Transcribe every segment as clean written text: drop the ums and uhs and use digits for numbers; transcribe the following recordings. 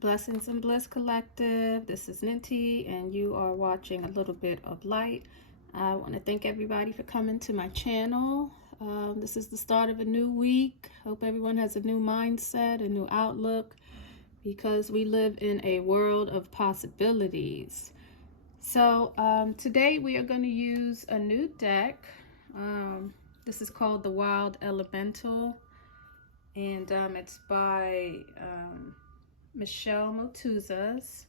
Blessings and Bliss Collective. This is Ninti, and you are watching A Little Bit of Light. I want to thank everybody for coming to my channel. This is the start of a new week. Hope everyone has a new mindset, a new outlook, because we live in a world of possibilities. So today we are going to use a new deck. This is called the Wild Elemental, and it's by Michelle Motuzas,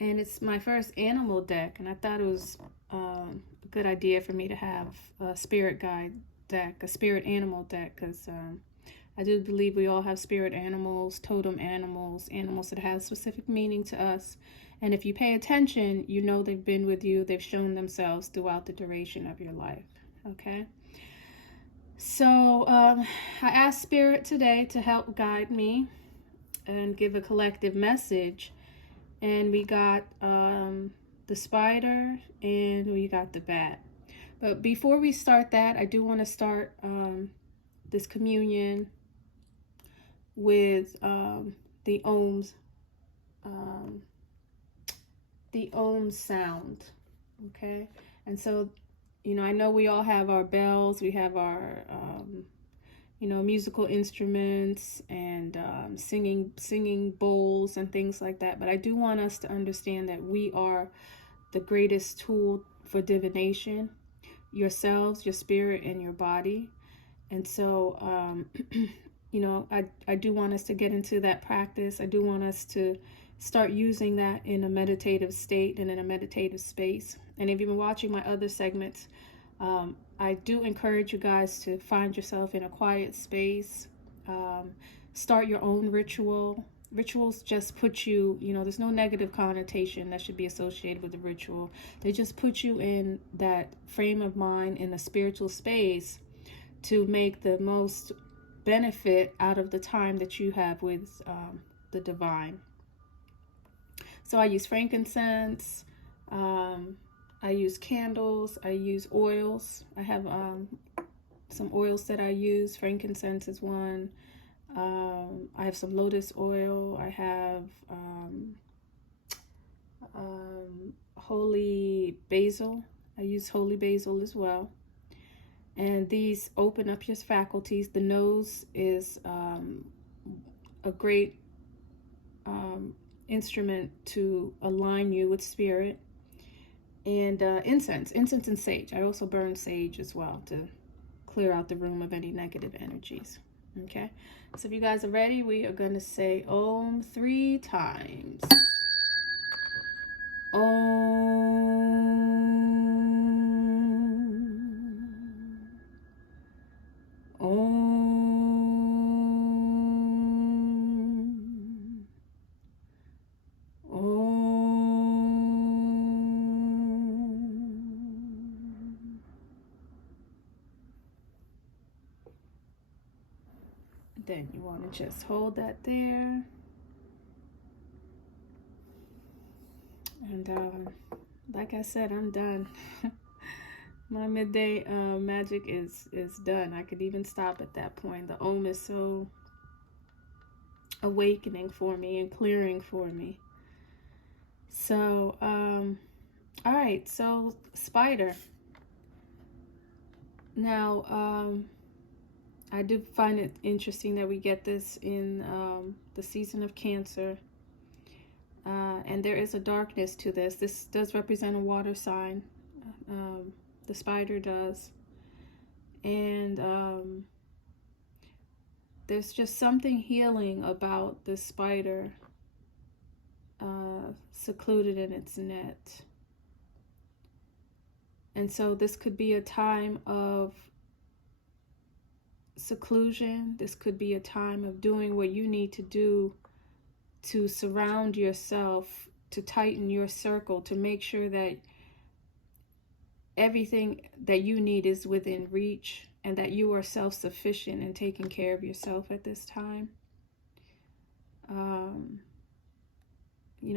and it's my first animal deck, and I thought it was a good idea for me to have a spirit guide deck, a spirit animal deck, because I do believe we all have spirit animals, totem animals, animals that have specific meaning to us, and if you pay attention, you know they've been with you, they've shown themselves throughout the duration of your life. Okay, so I asked Spirit today to help guide me and give a collective message, and we got the spider and we got the bat. But before we start that, I do want to start this communion with the Om's sound. Okay, and so I know we all have our bells, we have our musical instruments and singing bowls and things like that. But I do want us to understand that we are the greatest tool for divination, yourselves, your spirit, and your body. And so, I do want us to get into that practice. I do want us to start using that in a meditative state and in a meditative space. And if you've been watching my other segments, I do encourage you guys to find yourself in a quiet space. Start your own ritual. Rituals just put you, there's no negative connotation that should be associated with the ritual. They just put you in that frame of mind, in a spiritual space, to make the most benefit out of the time that you have with the divine. So I use frankincense. I use candles, I use oils. I have some oils that I use. Frankincense is one. I have some lotus oil. I have holy basil. I use holy basil as well. And these open up your faculties. The nose is a great instrument to align you with spirit. And incense and sage. I also burn sage as well to clear out the room of any negative energies. Okay, so if you guys are ready, we are going to say Om 3 times. Om. Om. Om. Then you want to just hold that there. And like I said, I'm done. My midday magic is done. I could even stop at that point. The Om is so awakening for me and clearing for me. So, all right, so spider. Now, I do find it interesting that we get this in the season of Cancer. And there is a darkness to this. This does represent a water sign. The spider does. And there's just something healing about this spider secluded in its net. And so this could be a time of seclusion. This could be a time of doing what you need to do to surround yourself, to tighten your circle, to make sure that everything that you need is within reach and that you are self-sufficient and taking care of yourself at this time.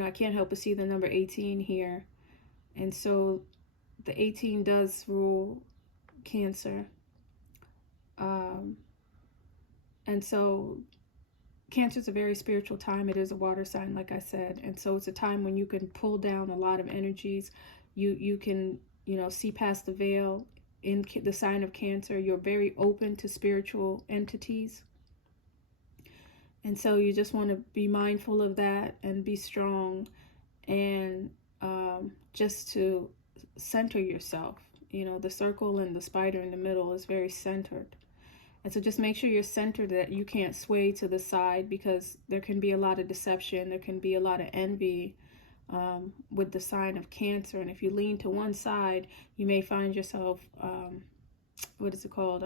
I can't help but see the number 18 here. And so the 18 does rule Cancer. And so Cancer is a very spiritual time. It is a water sign, like I said, and so it's a time when you can pull down a lot of energies. You can, you know, see past the veil. In the sign of Cancer, you're very open to spiritual entities, and so you just want to be mindful of that and be strong, and just to center yourself. You know, the circle and the spider in the middle is very centered. And so just make sure you're centered, that you can't sway to the side, because there can be a lot of deception. There can be a lot of envy with the sign of Cancer. And if you lean to one side, you may find yourself, what is it called?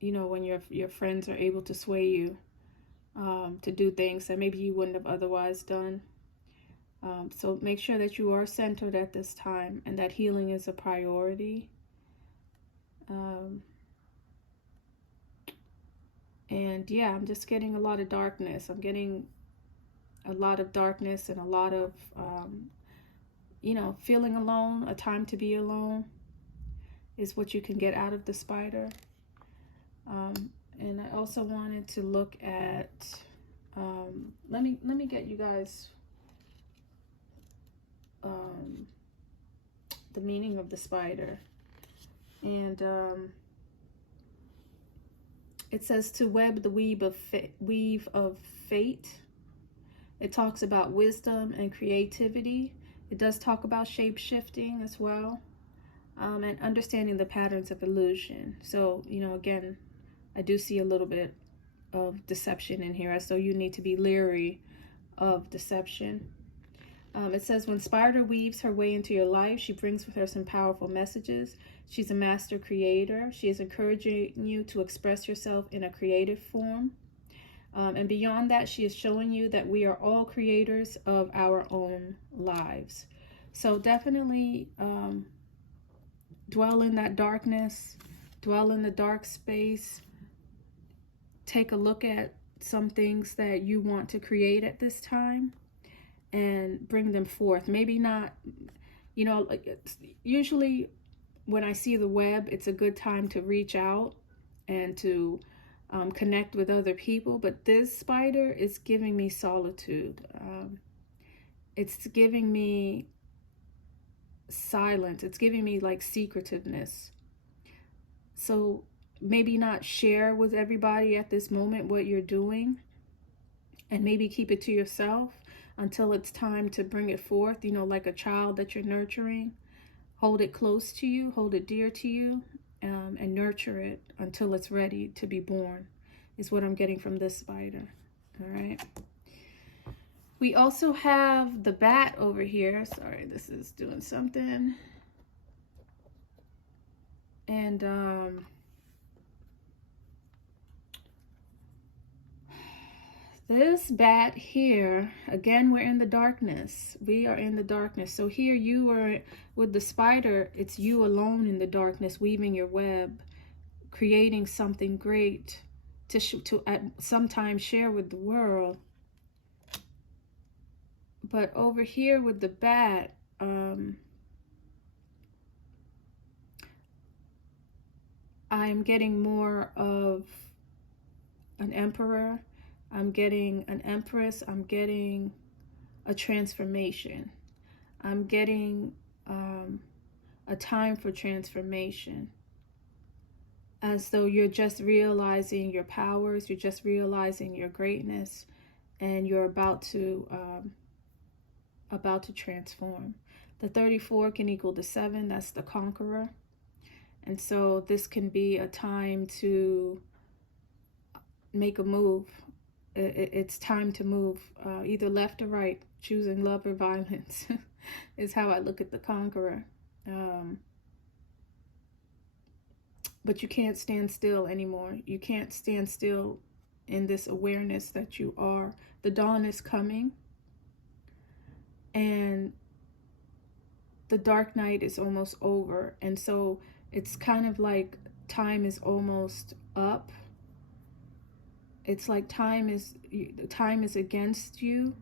You know, when your friends are able to sway you to do things that maybe you wouldn't have otherwise done. So make sure that you are centered at this time, and that healing is a priority. And yeah, I'm just getting a lot of darkness. I'm getting a lot of darkness and a lot of, you know, feeling alone. A time to be alone is what you can get out of the spider. And I also wanted to look at, let me get you guys the meaning of the spider. And it says to web the weave of fate. It talks about wisdom and creativity. It does talk about shape-shifting as well, and understanding the patterns of illusion. So, you know, again, I do see a little bit of deception in here, so you need to be leery of deception. It says, when Spider weaves her way into your life, she brings with her some powerful messages. She's a master creator. She is encouraging you to express yourself in a creative form. And beyond that, she is showing you that we are all creators of our own lives. So definitely dwell in that darkness, dwell in the dark space. Take a look at some things that you want to create at this time, and bring them forth. Maybe not, you know, usually when I see the web, it's a good time to reach out and to connect with other people. But this spider is giving me solitude. It's giving me silence. It's giving me like secretiveness. So maybe not share with everybody at this moment what you're doing, and maybe keep it to yourself until it's time to bring it forth. You know, like a child that you're nurturing. Hold it close to you, hold it dear to you, and nurture it until it's ready to be born, is what I'm getting from this spider. All right. We also have the bat over here. Sorry, this is doing something. And this bat here, again, we're in the darkness. We are in the darkness. So here you are with the spider. It's you alone in the darkness, weaving your web, creating something great to at sometimes share with the world. But over here with the bat, I'm getting more of an emperor. I'm getting an empress. I'm getting a transformation. I'm getting a time for transformation. As though you're just realizing your powers, you're just realizing your greatness, and you're about to transform. The 34 can equal the 7. That's the conqueror. And so this can be a time to make a move. It's time to move, either left or right, choosing love or violence is how I look at the conqueror. But you can't stand still anymore. You can't stand still in this awareness that you are. The dawn is coming, and the dark night is almost over. And so it's kind of like time is almost up. It's like time is against you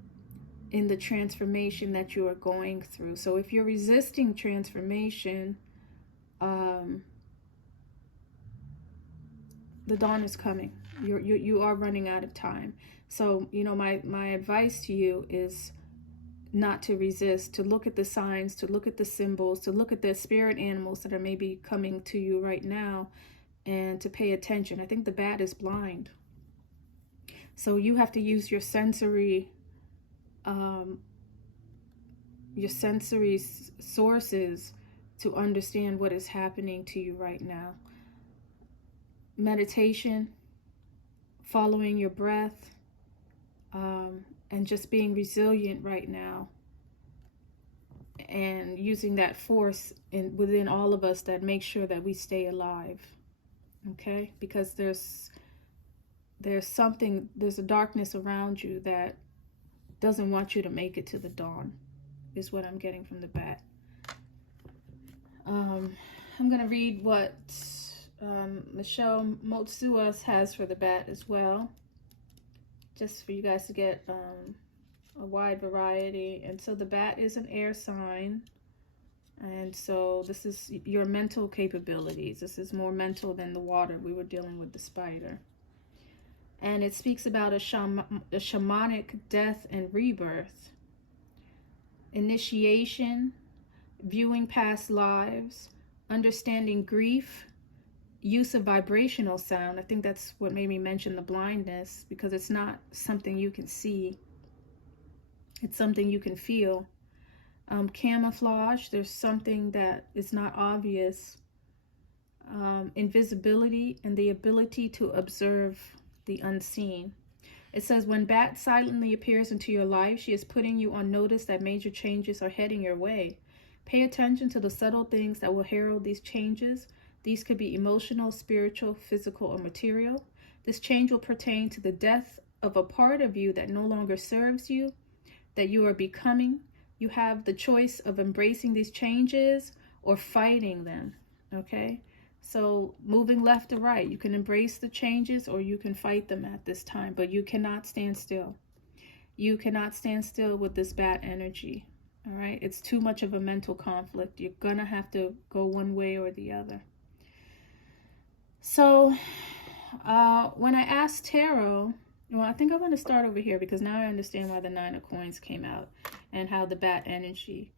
in the transformation that you are going through. So if you're resisting transformation, the dawn is coming. You are running out of time. So, you know, my advice to you is not to resist, to look at the signs, to look at the symbols, to look at the spirit animals that are maybe coming to you right now, and to pay attention. I think the bat is blind. So you have to use your sensory sources to understand what is happening to you right now. Meditation, following your breath, and just being resilient right now, and using that force within all of us that makes sure that we stay alive. Okay? Because there's a darkness around you that doesn't want you to make it to the dawn, is what I'm getting from the bat. I'm going to read what Michelle Motsuas has for the bat as well, just for you guys to get a wide variety. And so the bat is an air sign, and so this is your mental capabilities. This is more mental than the water we were dealing with the spider. And it speaks about a shamanic death and rebirth, initiation, viewing past lives, understanding grief, use of vibrational sound. I think that's what made me mention the blindness, because it's not something you can see. It's something you can feel. Camouflage, there's something that is not obvious. Invisibility and the ability to observe the unseen. It says, when Bat silently appears into your life, she is putting you on notice that major changes are heading your way. Pay attention to the subtle things that will herald these changes. These could be emotional, spiritual, physical, or material. This change will pertain to the death of a part of you that no longer serves you, that you are becoming. You have the choice of embracing these changes or fighting them, okay? So moving left to right, you can embrace the changes or you can fight them at this time, but you cannot stand still. You cannot stand still with this bat energy, all right? It's too much of a mental conflict. You're gonna have to go one way or the other. So when I asked Tarot, well, I think I want to start over here because now I understand why the Nine of Coins came out and how the bat energy.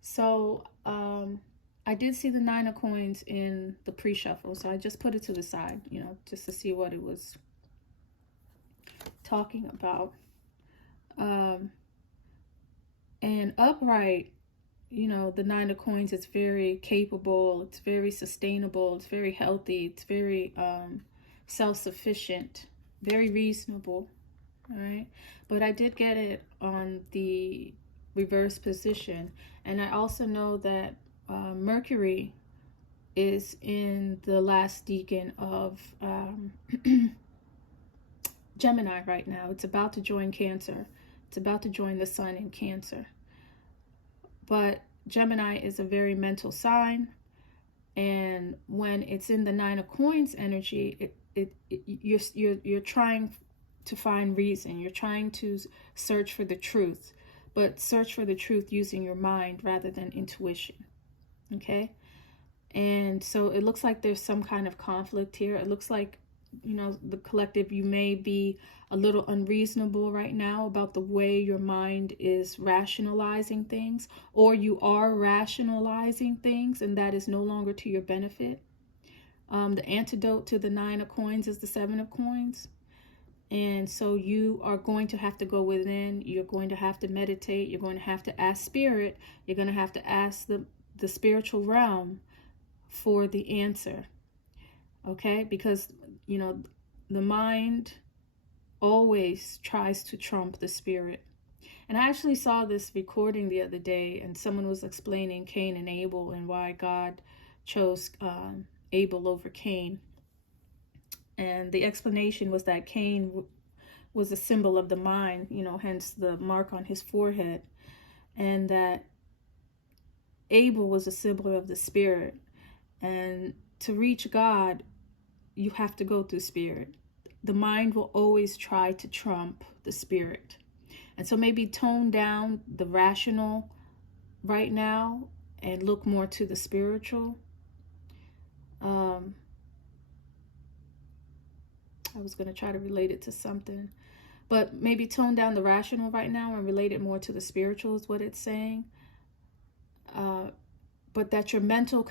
So I did see the Nine of Coins in the pre-shuffle, so I just put it to the side, you know, just to see what it was talking about. And upright, you know, the Nine of Coins is very capable, it's very sustainable, it's very healthy, it's very self-sufficient, very reasonable, all right? But I did get it on the reverse position, and I also know that Mercury is in the last decan of Gemini right now. It's about to join Cancer. It's about to join the Sun in Cancer. But Gemini is a very mental sign, and when it's in the Nine of Coins energy, you're trying to find reason. You're trying to search for the truth, but search for the truth using your mind rather than intuition. Okay? And so it looks like there's some kind of conflict here. It looks like, you know, the collective, you may be a little unreasonable right now about the way your mind is rationalizing things, or you are rationalizing things and that is no longer to your benefit. The antidote to the Nine of Coins is the Seven of Coins. And so you are going to have to go within. You're going to have to meditate. You're going to have to ask spirit. You're going to have to ask the spiritual realm for the answer. Okay? Because, you know, the mind always tries to trump the spirit. And I actually saw this recording the other day, and someone was explaining Cain and Abel and why God chose Abel over Cain. And the explanation was that Cain was a symbol of the mind, you know, hence the mark on his forehead, and that Abel was a symbol of the spirit. And to reach God, you have to go through spirit. The mind will always try to trump the spirit. And so maybe tone down the rational right now and look more to the spiritual. I was going to try to relate it to something, but maybe tone down the rational right now and relate it more to the spiritual is what it's saying. But that your mental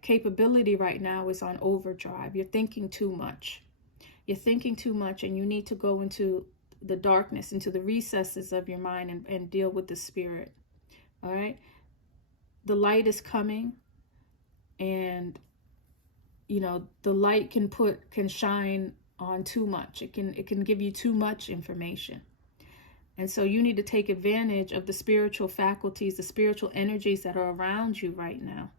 capability right now is on overdrive. You're thinking too much. You're thinking too much, and you need to go into the darkness, into the recesses of your mind, and deal with the spirit. All right? The light is coming, and you know, the light can shine on too much. It can give you too much information. And so you need to take advantage of the spiritual faculties, the spiritual energies that are around you right now,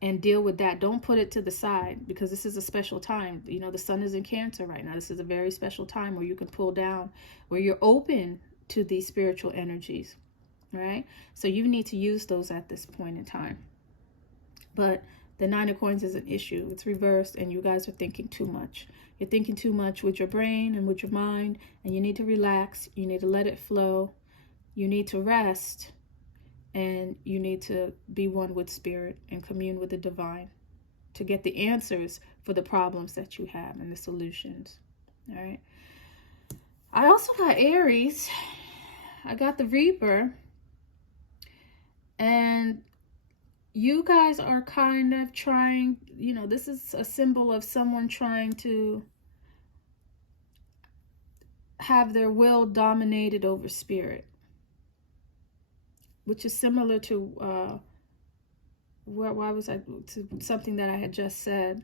and deal with that. Don't put it to the side, because this is a special time. You know, the sun is in Cancer right now. This is a very special time where you can pull down, where you're open to these spiritual energies, right? So you need to use those at this point in time. But the Nine of Coins is an issue. It's reversed, and you guys are thinking too much. You're thinking too much with your brain and with your mind, and you need to relax. You need to let it flow. You need to rest, and you need to be one with spirit and commune with the divine to get the answers for the problems that you have and the solutions. All right. I also got Aries. I got the Reaper, and you guys are kind of trying, you know, this is a symbol of someone trying to have their will dominated over spirit, which is similar to to something that I had just said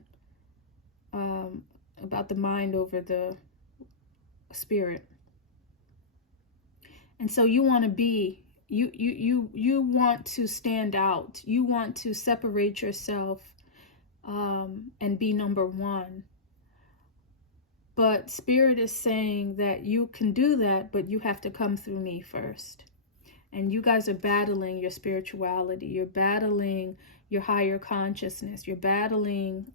about the mind over the spirit. And so you want to be, you want to stand out. You want to separate yourself and be number one. But spirit is saying that you can do that, but you have to come through me first. And you guys are battling your spirituality. You're battling your higher consciousness. You're battling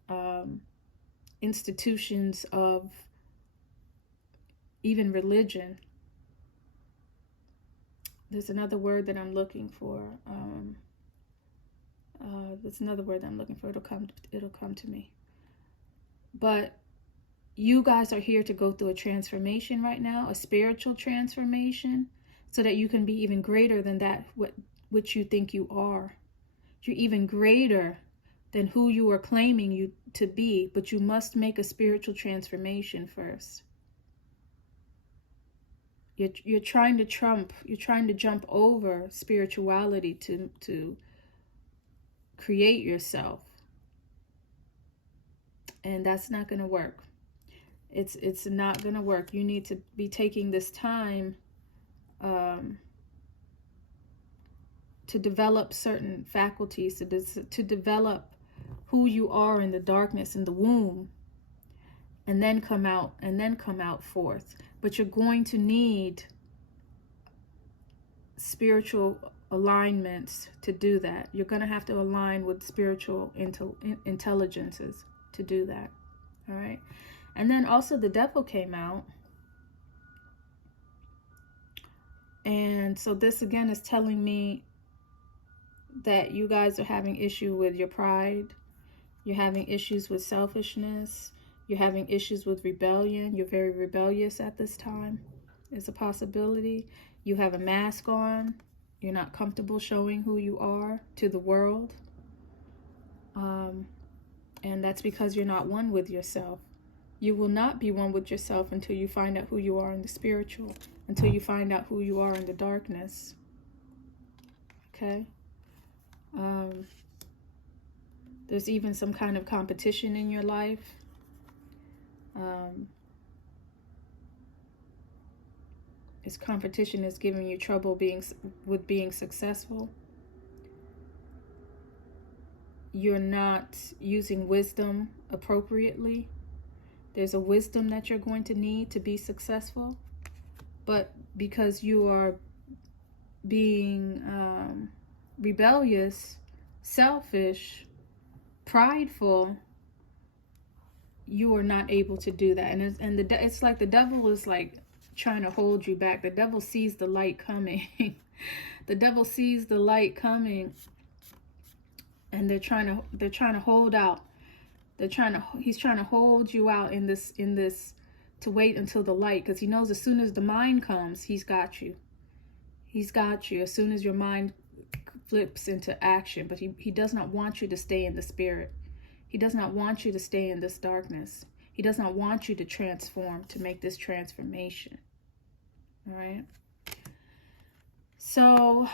institutions of even religion. There's another word that I'm looking for. There's another word that I'm looking for. It'll come to me. But you guys are here to go through a transformation right now, a spiritual transformation, so that you can be even greater than that which you think you are. You're even greater than who you are claiming you to be, but you must make a spiritual transformation first. You're trying to jump over spirituality to create yourself. And that's not going to work. It's not going to work. You need to be taking this time to develop certain faculties, to develop who you are in the darkness, in the womb, and then come out forth. But you're going to need spiritual alignments to do that. You're going to have to align with spiritual intelligences to do that. All right. And then also the devil came out. And so this again is telling me that you guys are having issue with your pride. You're having issues with selfishness. You're having issues with rebellion. You're very rebellious at this time. It's a possibility. You have a mask on. You're not comfortable showing who you are to the world. And that's because you're not one with yourself. You will not be one with yourself until you find out who you are in the spiritual, until you find out who you are in the darkness. Okay? There's even some kind of competition in your life. This competition is giving you trouble with being successful. You're not using wisdom appropriately. There's a wisdom that you're going to need to be successful. But because you are being rebellious, selfish, prideful, you are not able to do that. And it's like the devil is like trying to hold you back. The devil sees the light coming. The devil sees the light coming, and they're trying to hold out. He's trying to hold you out in this, to wait until the light, because he knows as soon as the mind comes, he's got you. He's got you as soon as your mind flips into action. But he does not want you to stay in the spirit. He does not want you to stay in this darkness. He does not want you to transform, to make this transformation. All right. So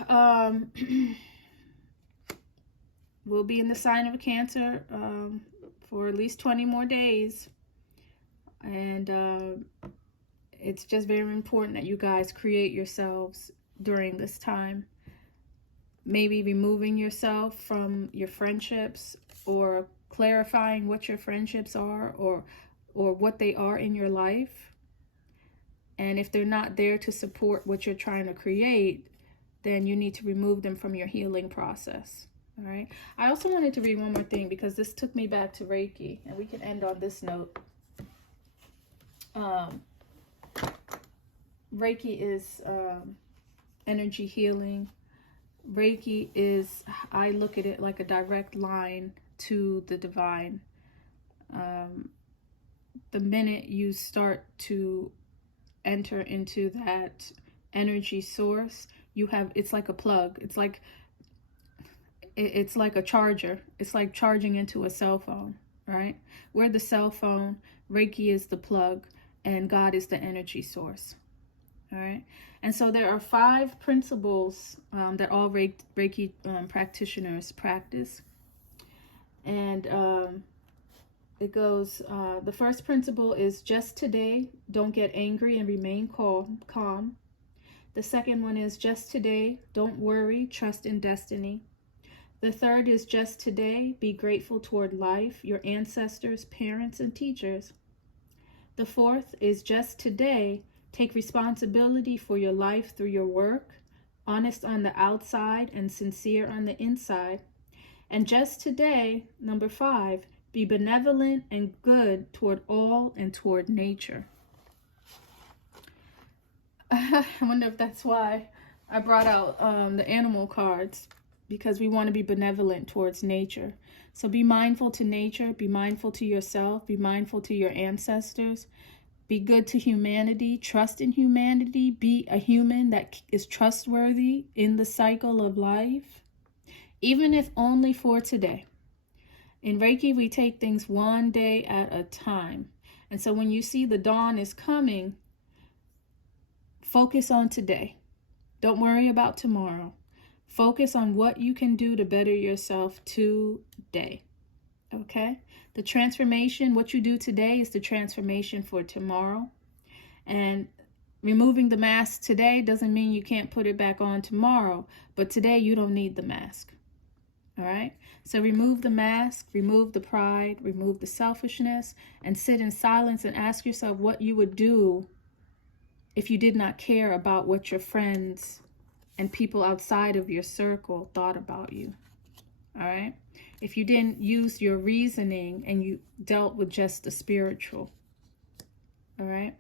we'll be in the sign of a Cancer for at least 20 more days. And it's just very important that you guys create yourselves during this time. Maybe removing yourself from your friendships, or clarifying what your friendships are, or what they are in your life. And if they're not there to support what you're trying to create, then you need to remove them from your healing process. All right. I also wanted to read one more thing, because this took me back to Reiki, and we can end on this note. Reiki is energy healing. Reiki is, I look at it like a direct line to the divine. The minute you start to enter into that energy source, you have, it's like a plug. It's like a charger. It's like charging into a cell phone, right? We're the cell phone, Reiki is the plug, and God is the energy source. All right. And so there are 5 principles that all Reiki practitioners practice. And it goes, the first principle is just today, don't get angry and remain calm. The second one is just today, don't worry, trust in destiny. The third is just today, be grateful toward life, your ancestors, parents, and teachers. The fourth is just today, take responsibility for your life through your work, honest on the outside and sincere on the inside. And just today, number 5, be benevolent and good toward all and toward nature. I wonder if that's why I brought out the animal cards, because we want to be benevolent towards nature. So be mindful to nature, be mindful to yourself, be mindful to your ancestors, be good to humanity, trust in humanity, be a human that is trustworthy in the cycle of life, even if only for today. In Reiki, we take things one day at a time. And so when you see the dawn is coming, focus on today. Don't worry about tomorrow. Focus on what you can do to better yourself today. Okay? The transformation, what you do today is the transformation for tomorrow. And removing the mask today doesn't mean you can't put it back on tomorrow. But today you don't need the mask. All right? So remove the mask, remove the pride, remove the selfishness, and sit in silence and ask yourself what you would do if you did not care about what your friends and people outside of your circle thought about you. All right? If you didn't use your reasoning and you dealt with just the spiritual. All right?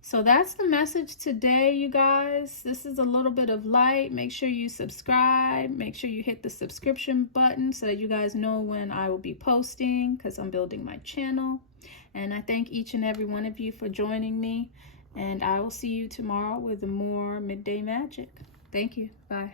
So that's the message today, you guys. This is a little bit of light. Make sure you subscribe. Make sure you hit the subscription button so that you guys know when I will be posting, because I'm building my channel. And I thank each and every one of you for joining me. And I will see you tomorrow with more Midday Magic. Thank you. Bye.